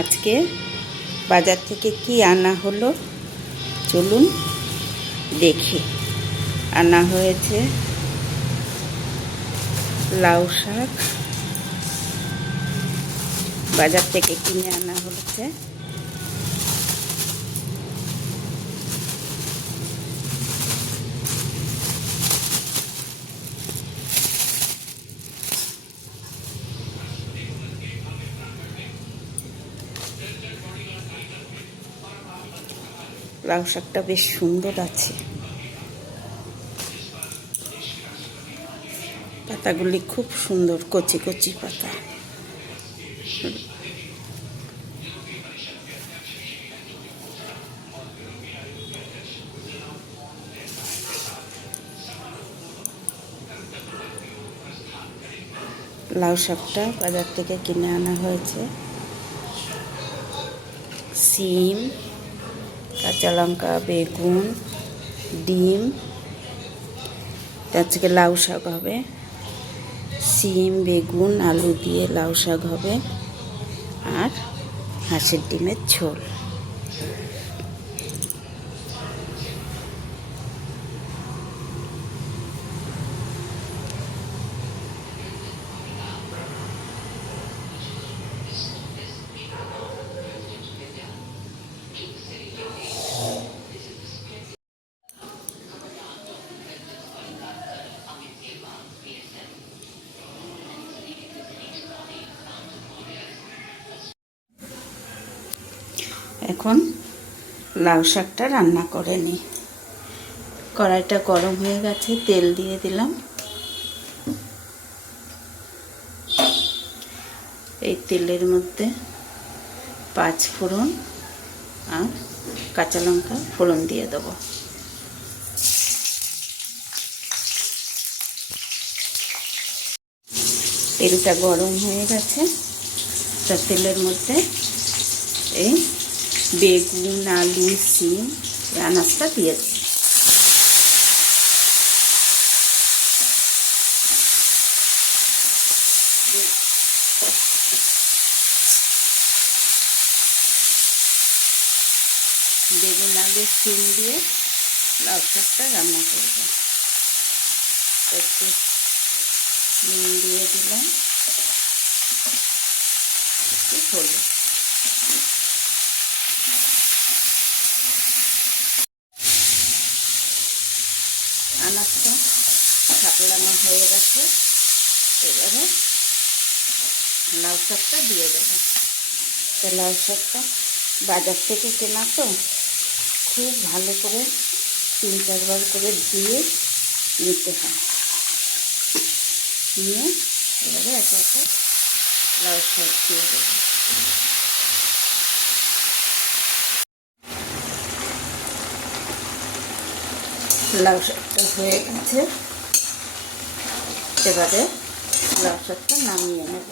আজকে বাজার থেকে কি আনা হলো চলুন দেখি। আনা হয়েছে লাউ শাক, বাজার থেকে কিনে আনা হয়েছে। লাউ শাকটা বেশ সুন্দর আছে, পাতাগুলি খুব সুন্দর, কচি কচি পাতা। লাউ শাকটা বাজার থেকে কিনে আনা হয়েছে। সিম, কাঁচা লঙ্কা, বেগুন, ডিম। আজকে লাউ শাক হবে, সিম, বেগুন, আলু দিয়ে লাউ শাক হবে, আর হাঁসের ডিমের ঝোল। এখন লাউ শাকটা রান্না করে নিই। কড়াইটা গরম হয়ে গেছে, তেল দিয়ে দিলাম। এই তেলের মধ্যে 5 ফোড়ন আর কাঁচা লঙ্কা ফোড়ন দিয়ে দেবো। তেলটা গরম হয়ে গেছে, তা তেলের মধ্যে এই বেগুন, আলু, সিম আনাজটা দিয়ে দেবো। বেগুন, আলু, সিম দিয়ে লাউ শাকটা রান্না করব। একটু নুন দিয়ে দিলাম, একটু হলুদ। আনাজটা ছাকলানো হয়ে গেছে, এবারে লাউ শাকটা দিয়ে দেবো। তো লাউ শাকটা বাজার থেকে কেনা তো, খুব ভালো করে 3-4 বার করে ধুয়ে নিতে হয়। নিয়ে এবারে একে একে লাউ শাক দিয়ে দেবো। লাউ শাকটা হয়ে গেছে, এবারে লাউ শাকটা নামিয়ে নেব।